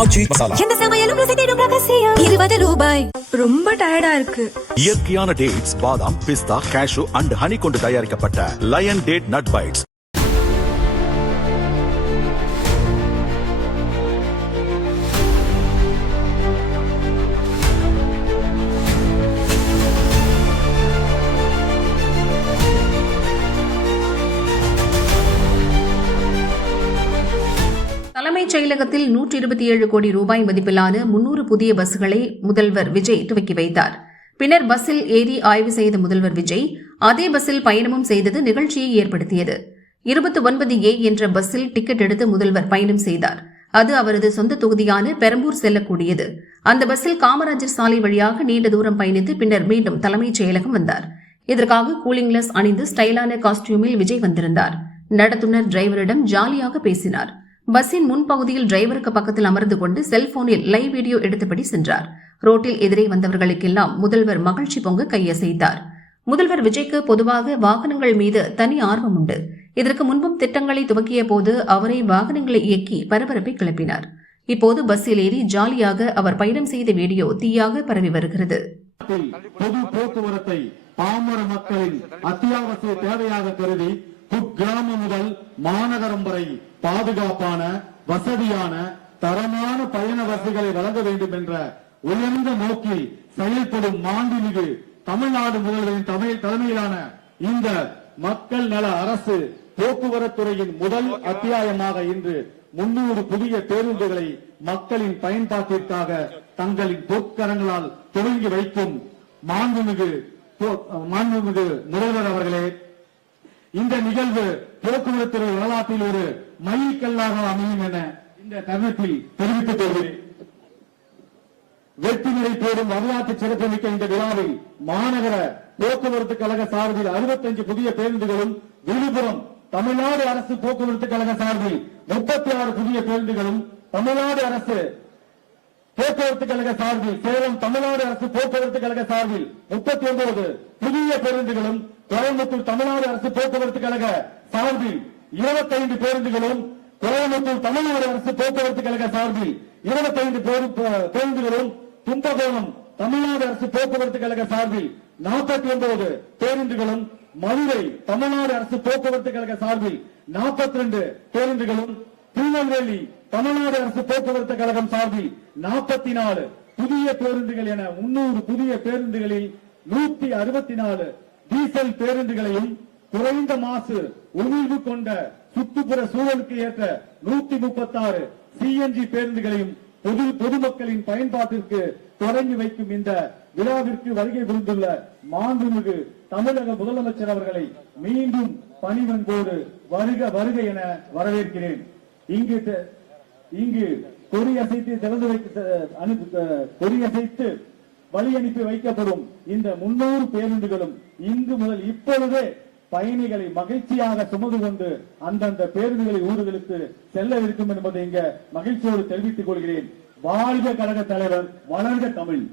ஆச்சி மசாலா. எந்த சமையலும் ருசி தேடும் ரகசியம். 20 ரூபாய். ரொம்ப டயர்டா இருக்கு. இயற்கையான டேட்ஸ், பாதாம், பிஸ்தா, கேஷு அண்ட் ஹனி கொண்டு தயாரிக்கப்பட்ட லயன் டேட் நட் பைட்ஸ். தலைமைச் செயலகத்தில் 127 கோடி ரூபாய் மதிப்பிலான 300 புதிய பஸ்களை முதல்வர் விஜய் துவக்கி வைத்தார். பின்னர் பஸ்ஸில் ஏறி ஆய்வு செய்த முதல்வர் விஜய் அதே பஸ்ஸில் பயணமும் செய்தது நிகழ்ச்சியை ஏற்படுத்தியது. 29A என்ற பஸ்ஸில் டிக்கெட் எடுத்து முதல்வர் பயணம் செய்தார். அது அவரது சொந்த தொகுதியான பெரம்பூர் செல்லக்கூடியது. அந்த பஸ்ஸில் காமராஜர் சாலை வழியாக நீண்ட தூரம் பயணித்து பின்னர் மீண்டும் தலைமைச் செயலகம் வந்தார். இதற்காக கூலிங் கிளாஸ் அணிந்து ஸ்டைலான காஸ்டியூமில் விஜய் வந்திருந்தார். நடத்துனர் டிரைவரிடம் ஜாலியாக பேசினார். பஸ்ஸின் முன்பகுதியில் டிரைவருக்கு பக்கத்தில் அமர்ந்து கொண்டு செல்போனில் லைவ் வீடியோ எடுத்தபடி சென்றார். ரோட்டில் எதிரே வந்தவர்களுக்கெல்லாம் முதல்வர் மகிழ்ச்சி பொங்க கையசைத்தார். முதல்வர் விஜய்க்கு பொதுவாக வாகனங்கள் மீது தனி ஆர்வம் உண்டு. இதற்கு முன்பும் திட்டங்களை துவக்கிய போது அவரை வாகனங்களை இயக்கி பரபரப்பை கிளப்பினார். இப்போது பஸ்ஸில் ஏறி ஜாலியாக அவர் பயணம் செய்த வீடியோ தீயாக பரவி வருகிறது. பொது போக்குவரத்தை பாமர மக்களின் அத்தியாவசிய தேவையாக கருதி குக்கிராமம் முதல் மாநகரம் வரை பாதுகாப்பான, வசதியான, தரமான பயண வசதிகளை வழங்க வேண்டும் என்ற உயர்ந்த நோக்கில் செயல்படும் மாண்புமிகு தமிழ்நாடு முதல்வரின் தலைமையிலான இந்த மக்கள் நல அரசு போக்குவரத்துறையின் முதல் அத்தியாயமாக இன்று 300 புதிய பேருந்துகளை மக்களின் பயன்பாட்டிற்காக தங்களின் பொற்கரங்களால் துவங்கி வைக்கும் மாண்புமிகு முதல்வர் அவர்களே, இந்த நிகழ்வு போக்குவரத்துறை வரலாற்றில் ஒரு மைல்கல்லாக அமையும் என இந்த தருணத்தில் தெரிவித்துக் கொள்கிறேன். வெற்றிநிலை போடும் வரலாற்று சிறப்புமிக்க இந்த விழாவில் மாநகர போக்குவரத்து கழக சார்பில் 65 புதிய பேருந்துகளும், விழுப்புரம் தமிழ்நாடு அரசு போக்குவரத்து கழக சார்பில் 36 புதிய பேருந்துகளும், தமிழ்நாடு அரசு போக்குவரத்து கழக சார்பில் சேலம் தமிழ்நாடு அரசு போக்குவரத்து கழக சார்பில் 39 புதிய பேருந்துகளும், கோயம்புத்தூர் தமிழ்நாடு அரசு போக்குவரத்து கழக சார்பில் 25 பேருந்துகளும், கோயம்புத்தூர் தமிழ்நாடு அரசு போக்குவரத்து கழக சார்பில் 25 பேருந்துகளும், கும்பகோணம் தமிழ்நாடு அரசு போக்குவரத்து கழக சார்பில் 49 பேருந்துகளும், மதுரை தமிழ்நாடு அரசு போக்குவரத்து கழக சார்பில் 42 பேருந்துகளும், திருநெல்வேலி தமிழ்நாடு அரசு போக்குவரத்து கழகம் சார்பில் 44 புதிய பேருந்துகள் என 300 புதிய பேருந்துகளில் 164 டீசல் பேருந்துகளையும், குறைந்த மாசு உமிழ்வு கொண்ட சுற்றுப்புற சூழலுக்கு ஏற்ற 136 CNG பேருந்துகளையும் பொதுமக்களின் பயன்பாட்டிற்கு தொடங்கி வைக்கும் இந்த விழாவிற்கு வருகை புரிந்துள்ள மாண்புமிகு தமிழக முதலமைச்சர் அவர்களை மீண்டும் பணிவன்போடு வருக வருக என வரவேற்கிறேன். இங்கு கொடியசைத்து வழி அனுப்பி வைக்கப்படும் இந்த 300 பேருந்துகளும் இன்று முதல் இப்பொழுதே பயணிகளை மகிழ்ச்சியாக சுமந்து கொண்டு அந்தந்த பேருந்துகளின் ஊர்களுக்கு செல்லவிருக்கும் என்பதை இங்க மகிழ்ச்சியோடு தெரிவித்துக் கொள்கிறேன். வாழ்க கழக தலைவர், வளர்க தமிழ்.